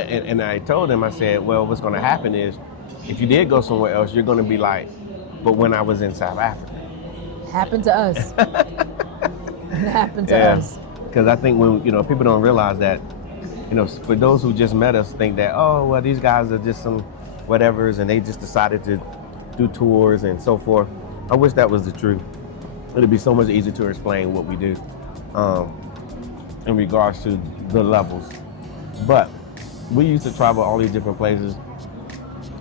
and I told him, I said, well, what's going to happen is, if you did go somewhere else, you're going to be like, but when I was in South Africa. Happened to us. It happened to us. Because I think when people don't realize that, for those who just met us, think that, oh, well, these guys are just some whatevers, and they just decided to do tours and so forth. I wish that was the truth. It'd be so much easier to explain what we do in regards to the levels. But we used to travel all these different places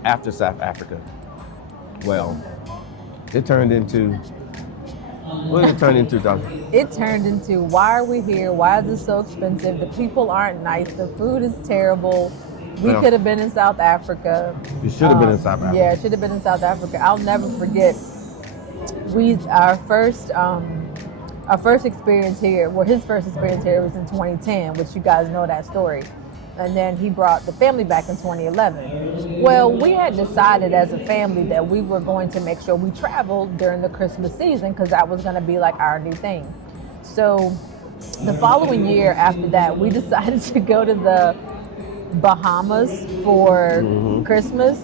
after South Africa. Well, it turned into, what did it turn into, Doctor? It turned into, why are we here? Why is it so expensive? The people aren't nice. The food is terrible. We could have been in South Africa. You should have been in South Africa. Yeah, it should have been in South Africa. I'll never forget. Our first experience here, well, his first experience here was in 2010, which you guys know that story. And then he brought the family back in 2011. Well, we had decided as a family that we were going to make sure we traveled during the Christmas season, because that was going to be like our new thing. So the following year after that, we decided to go to the Bahamas for Christmas.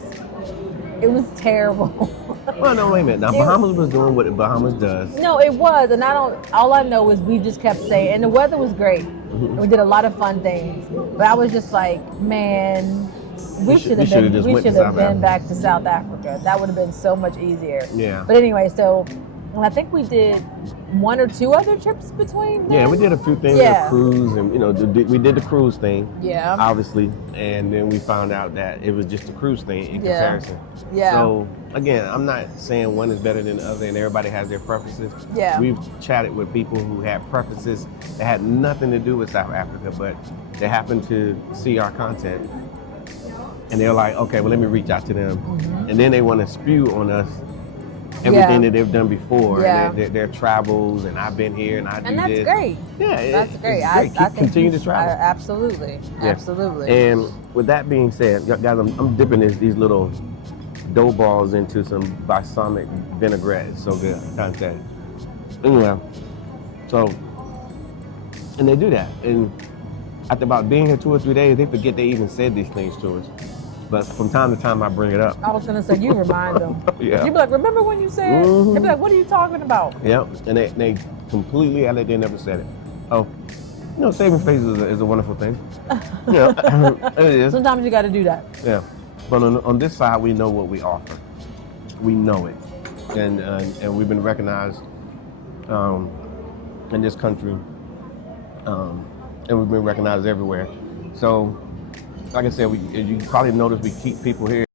It was terrible. Well, no, wait a minute. Now, Bahamas was doing what Bahamas does. No, it was, and all I know is we just kept saying, and the weather was great. We did a lot of fun things, but I was just like, man, we should have been back to South Africa. That would have been so much easier. Yeah. But anyway, so I think we did one or two other trips between them. Yeah, we did a few things, a cruise, and we did the cruise thing. Yeah. Obviously, and then we found out that it was just a cruise thing in comparison. Yeah. So again, I'm not saying one is better than the other, and everybody has their preferences. Yeah. We've chatted with people who had preferences that had nothing to do with South Africa, but they happened to see our content, and they're like, okay, well, let me reach out to them, and then they want to spew on us everything that they've done before, their travels, and I've been here and I do this. And that's great. Yeah, that's great. I think continue to travel. Absolutely, absolutely. And with that being said, guys, I'm dipping these little dough balls into some balsamic vinaigrette. It's so good. I can't tell you. Anyway, so, and they do that. And after about being here 2 or 3 days, they forget they even said these things to us. But from time to time, I bring it up. I was gonna say, you remind them. Yeah. You be like, remember when you said? They be like, what are you talking about? Yep. And they completely act like they never said it. Oh, saving face is a wonderful thing. Yeah, it is. Sometimes you got to do that. Yeah. But on this side, we know what we offer. We know it, and we've been recognized in this country, and we've been recognized everywhere. So, like I said, you probably noticed we keep people here